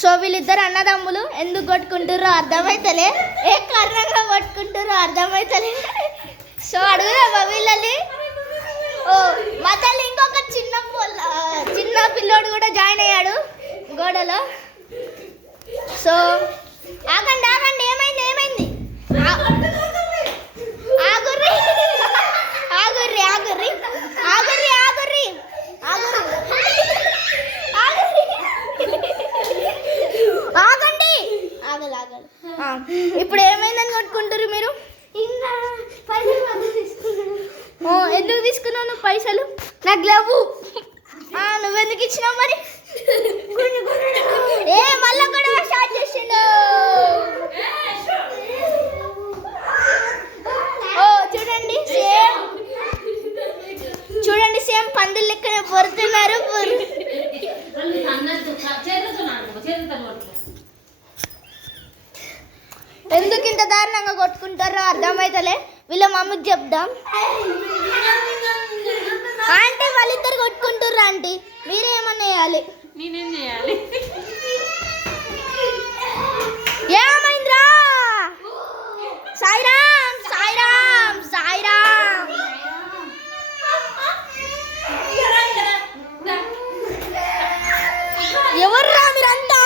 So వీళ్ళిద్దరు అన్నదమ్ములు ఎందుకు కొట్టుకుంటారో అర్థమైతలే, ఏ కారణంగా కొట్టుకుంటారో అర్థమైతలే. సో అడుగుదామా వీళ్ళని. ఓ మధ్యలో ఇంకొక చిన్న పిల్లోడు కూడా జాయిన్ అయ్యాడు గోడలో. సో ఆగండి ఆగండి, ఏమైంది ఏమైంది? ఆగుర్రి ఆగుర్రి ఆగుర్రి ఆగుర్రి ఆగుర్రి ఆగండి ఆగలు ఆగలు. ఇప్పుడు ఏమైందని కొట్టుకుంటారు మీరు? ఎందుకు తీసుకున్నావు నువ్వు పైసలు? నాకు లేవు. నువ్వెందుకు ఇచ్చినావు మరి? ఏ మళ్ళా కూడా స్టార్ట్ చేసిండు. ఓ చూడండి సేమ్ పందులు లెక్కనే పొరుతున్నారు. ఎందుకు ఇంత దారుణంగా కొట్టుకుంటారో అర్థమైతలే. వీళ్ళ మమ్మీకి చెప్దాం. ఆంటీ వాళ్ళిద్దరు కొట్టుకుంటారు. ఆంటీ మీరేమన్నా చేయాలి? నేనేం చేయాలి? ఏమైందిరా? సాయిరామ్ సాయిరామ్ సాయిరామ్. ఎవర్రా మీరంతా?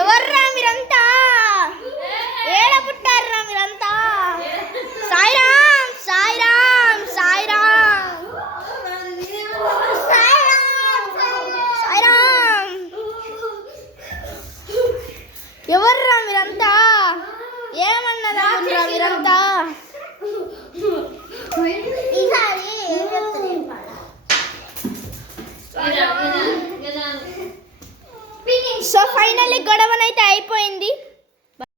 ఎవర్రా మీరంతా? ఏడ పుట్టారా మీరంతా? సాయిరామ్ సాయిరామ్ సాయిరామ్ సాయిరామ్. ఎవర్రా మీరంతా? ఏమన్నదా మీరంతా? సో ఫైనల్లీ గొడవనైతే అయిపోయింది.